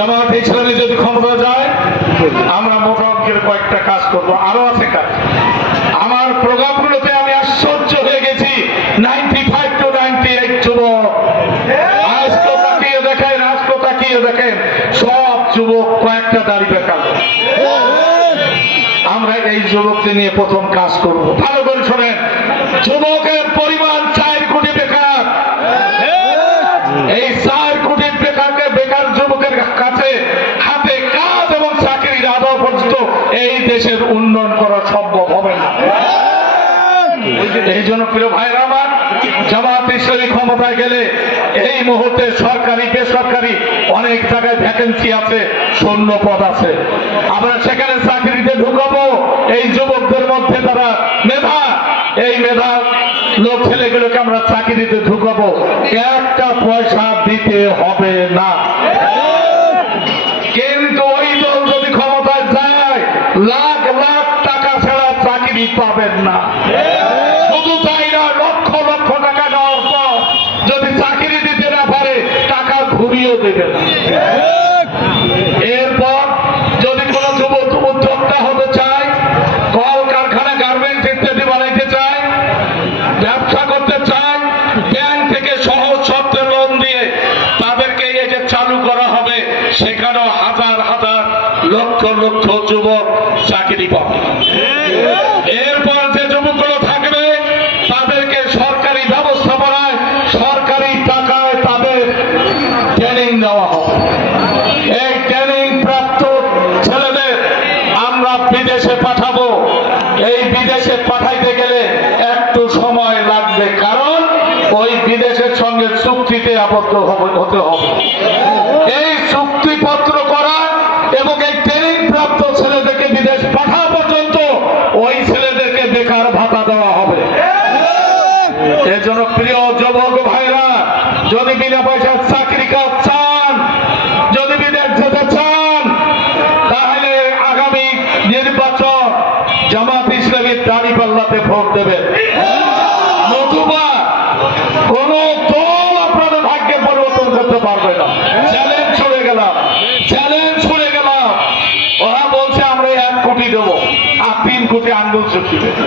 জামাত ইসলামী যদি ক্ষমতা যায় আমরা মোটা অঙ্কের কয়েকটা কাজ করবো, আরো আছে কাজ। আমার প্রোগ্রামগুলোতে আমি আশ্চর্য হয়ে গেছি, 95 to 98 যুবক। আজকে তাকিয়ে দেখেন, আজকে তাকিয়ে দেখেন, সব যুবক কয়েকটা দাড়ি বেকার। আমরা এই যুবককে নিয়ে প্রথম কাজ করব। ভালো করে শোনেন, যুবকের পরিমাণ 4 কোটি বেকার। এই 4 কোটি বেকারকে, বেকার যুবকের কাছে হাতে কাজ এবং চাকরির আদৌ পর্যন্ত এই দেশের উন্নয়ন করা সম্ভব হবে না। এই জন্য প্রিয় ভাইরা আমার, জামাত ইসলামী ক্ষমতায় গেলে এই মুহূর্তে সরকারি বেসরকারি অনেক জায়গায় ভ্যাকেন্সি আছে, শূন্য পদ আছে। আমরা সেখানে চাকরিতে ঢুকাবো এই যুবকদের মধ্যে তারা মেধা, এই মেধা লোক ছেলেগুলোকে আমরা চাকরিতে ঢুকাবো, একটা পয়সা দিতে হবে না। কিন্তু ওই দল যদি ক্ষমতায় যায় লাখ লাখ টাকা ছাড়া চাকরি পাবেন না। শুধু তাই না, লক্ষ লক্ষ টাকা নেওয়ার পর যদি চাকরি দিতে না পারে টাকা ঘুরিয়েও দেবে না। এরপর যদি কোন যুবক উদ্যোক্তা হতে চায়, কল কারখানা গার্মেন্টস ইত্যাদি বানাইতে চায়, ব্যবসা করতে চায়, ব্যাংক থেকে সহজ শর্তে লোন দিয়ে তাদেরকে এই যে চালু করা হবে, সেখানেও হাজার হাজার লক্ষ লক্ষ যুবক চাকরি পাবে। এরপর যে যুবকগুলো থাকবে তাদেরকে সরকারি ব্যবস্থাপনায় সরকারি টাকায় তাদের ট্রেনিং দেওয়া হবে। এই ট্রেনিং প্রাপ্ত ছেলেদের আমরা বিদেশে পাঠাবো। এই বিদেশে পাঠাইতে গেলে একটু সময় লাগবে, কারণ ওই বিদেশের সঙ্গে চুক্তিতে আবদ্ধ হতে হবে। এই চুক্তিপত্র করা এবং এই ট্রেনিং প্রাপ্ত ছেলেদেরকে বিদেশ পাঠানো পর্যন্ত ওই ছেলেদেরকে বেকার ভাতা দেওয়া হবে। এজন্য প্রিয় যুবক ভাইরা, যদি বিনা পয়সার চাকরি কাজ চান, যদি বিদেশ যেতে চান, তাহলে আগামী নির্বাচন জামাত ইসলামীর দাঁড়িপাল্লাতে ভোট দেবেন। নতুবা কোন দল আপনাদের ভাগ্যে পরিবর্তন করতে পারবে না। চ্যালেঞ্জ ছুড়ে গেলাম, চ্যালেঞ্জ ছুড়ে গেলাম। ওরা বলছে আমরা 1 কোটি দেবো, আর 3 কোটি আন্দোলন শক্তি দেবো।